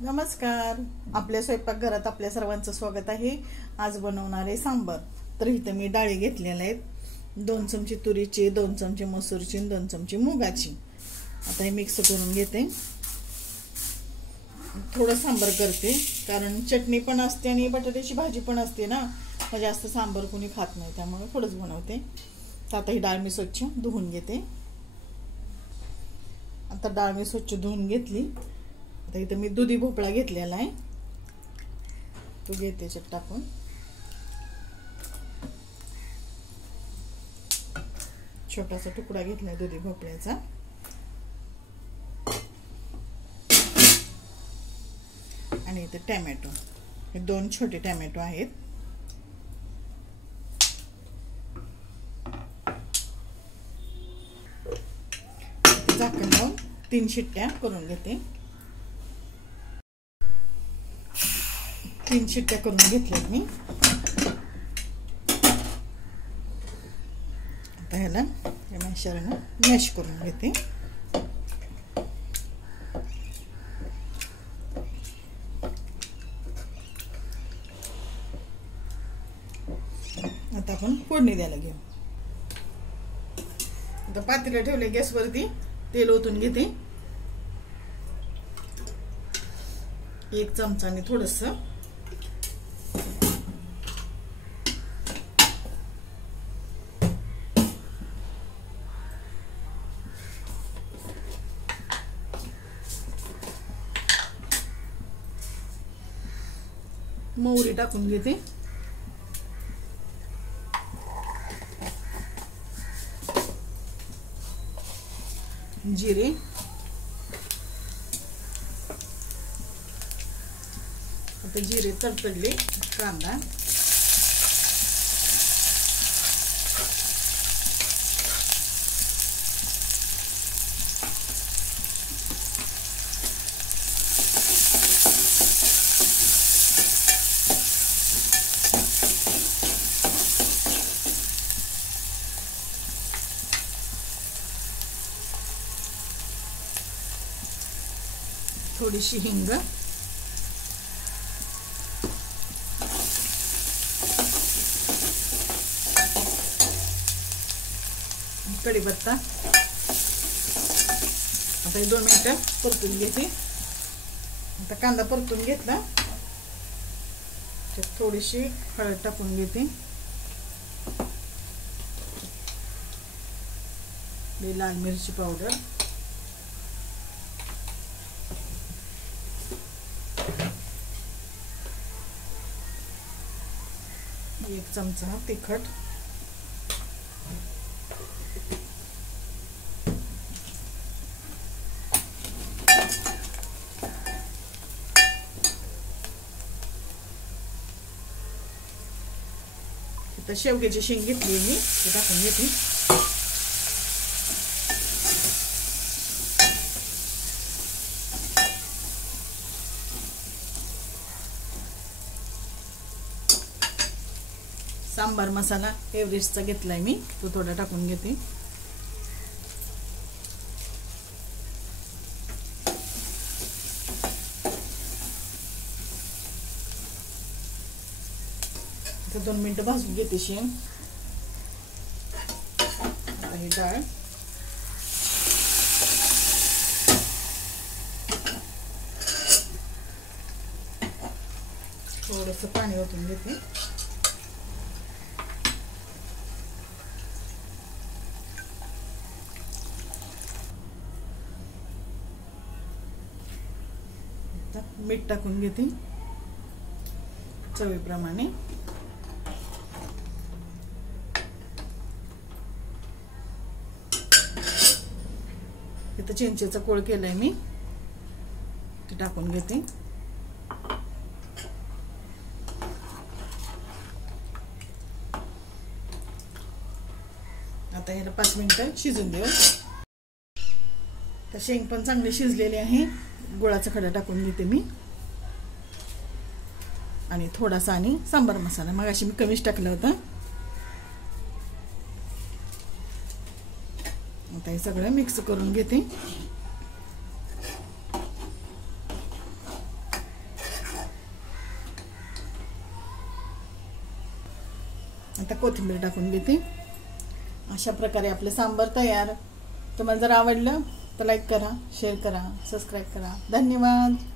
नमस्कार. आपल्या स्वयंपाकघरात आपल्या सर्वांचं स्वागत आहे. आज बनवणार आहे सांबार. तर इथं मी डाळी घेतलेल्या आहेत. 2 चमचे तुरीची, 2 चमचे मसूरची, 2 चमचे मुगाची. आता हे मिक्स करून घेते. थोडं सांबार करते कारण चटणी पण असते आणि बटाट्याची भाजी पण असते ना. मग जास्त सांबार कोणी खात नाही, त्यामुळे थोडंच बनवते. तर आता ही डाळ मी स्वच्छ धुवून घेते. आता डाळ मी स्वच्छ धुवून घेतली. आता इथं मी दुधी भोपळा घेतलेला आहे, तो घेते त्याच्यात टाकून. छोटासा तुकडा घेतलाय दुधी भोपळ्याचा. आणि इथे टोमॅटो, हे 2 छोटे टोमॅटो आहेत. झाकण लावून 3 शिट्ट्या करून घेते. 3 शिट्ट्या करून घेतल्यात मी. आता ह्याला मॅशरने मॅश करून घेते. आता आपण फोडणी द्यायला घेऊ. आता पातेलं ठेवले गॅसवरती. तेल ओतून घेते. 1 चमचाने थोडस. मोहरी टाकून घेते. जिरे, आता जिरे तडतडले. कांदा, थोडीशी हिंग, कढीपत्ता. आता हे 2 मिनिटं परतून घेते. आता कांदा परतून घेतला, त्यात थोडीशी हळद टाकून घेते. लाल मिरची पावडर, एक चमचा तिखट, आता शेवग्याची शेंग घेतली मी, ते टाकून घेते. सांबार मसाला एव्हरेस्टचा घेतलाय मी, तो थोडा टाकून घेते. आता 2 मिनिटं भाजून घेते शेंग. आता ही डाळ, थोडंसं पाणी ओतून घेते. मीठ टाकून घेते चवीप्रमाणे. इथं चिंचेचा कोळ केलाय मी, ते टाकून घेते. आता याला 5 मिनिटं शिजून देऊ. तर शेंग पण चांगली शिजलेली आहे. गुळाचा खडा टाकून घेते मी, आणि थोडासा आणि सांबार मसाला मगाशी मी कमीच टाकला होता. आता हे सगळं मिक्स करून घेते. आता कोथिंबीर टाकून देते. अशा प्रकारे आपलं सांबार तयार. तुम्हाला जर आवडलं तर लाईक करा, शेअर करा, सबस्क्राईब करा. धन्यवाद.